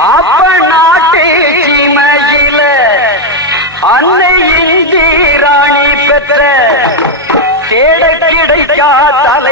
அப்ப நாட்டு சீமையில அன்னை இந்திராணி பெற்ற தேட கிடைக்காத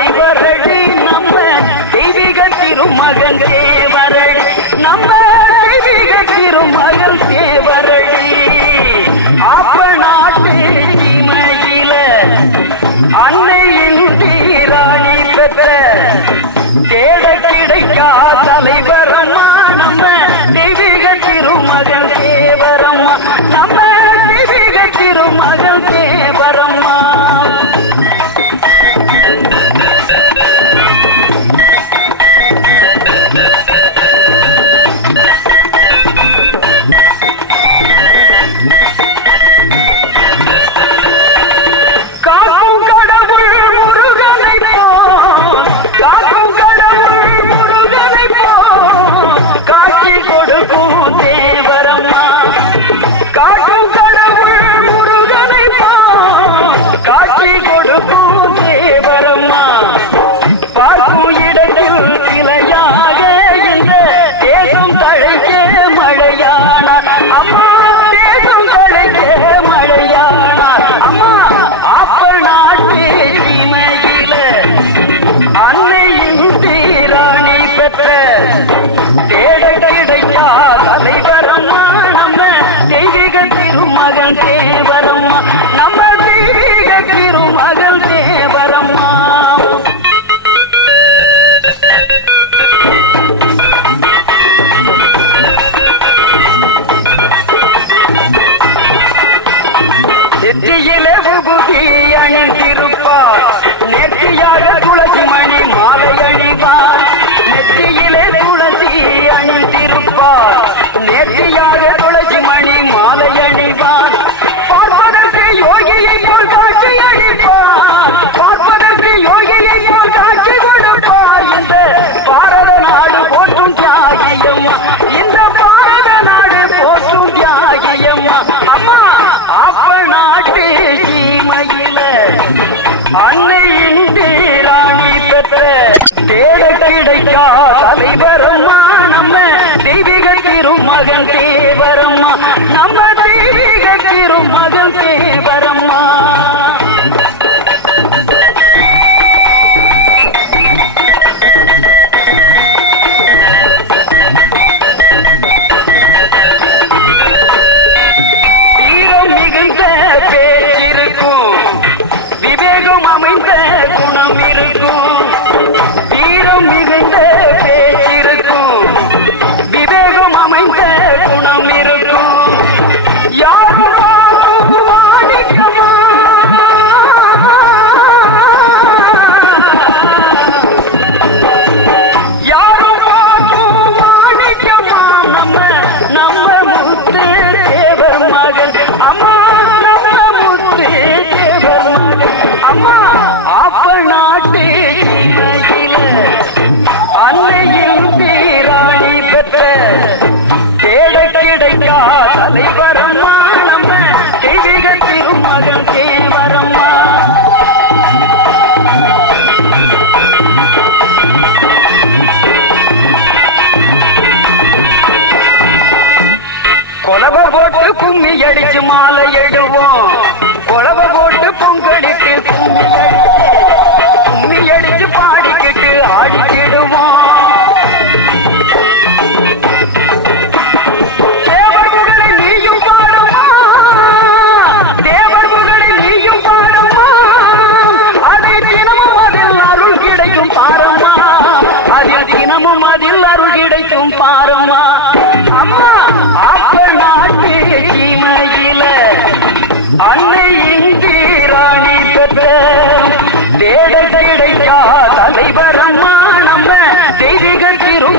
மாலை எழுவோம்.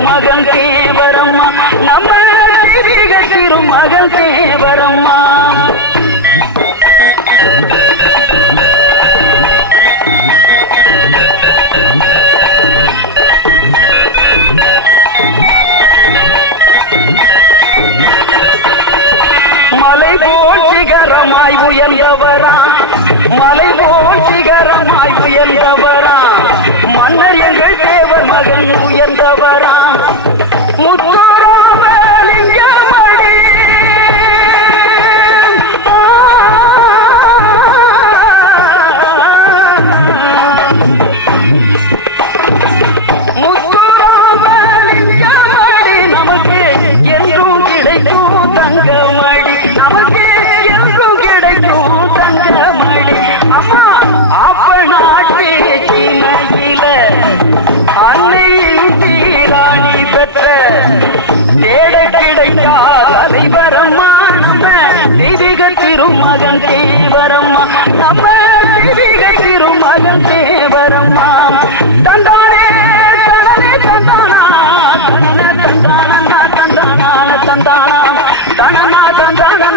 மகள் தேவரம்மா நம்ம தெய்வீக திருமகள் தேவரம்மா மலை போல் சிகரமாய் உயர்ந்தவரா. மலை தெய்வரம்மா நம்ம தெய்வீக திருமகன் தேவரம்மா. தந்தானே தனனே தந்தானா. தன தந்தானா தந்தானா தந்தானா. தனனா தந்தானா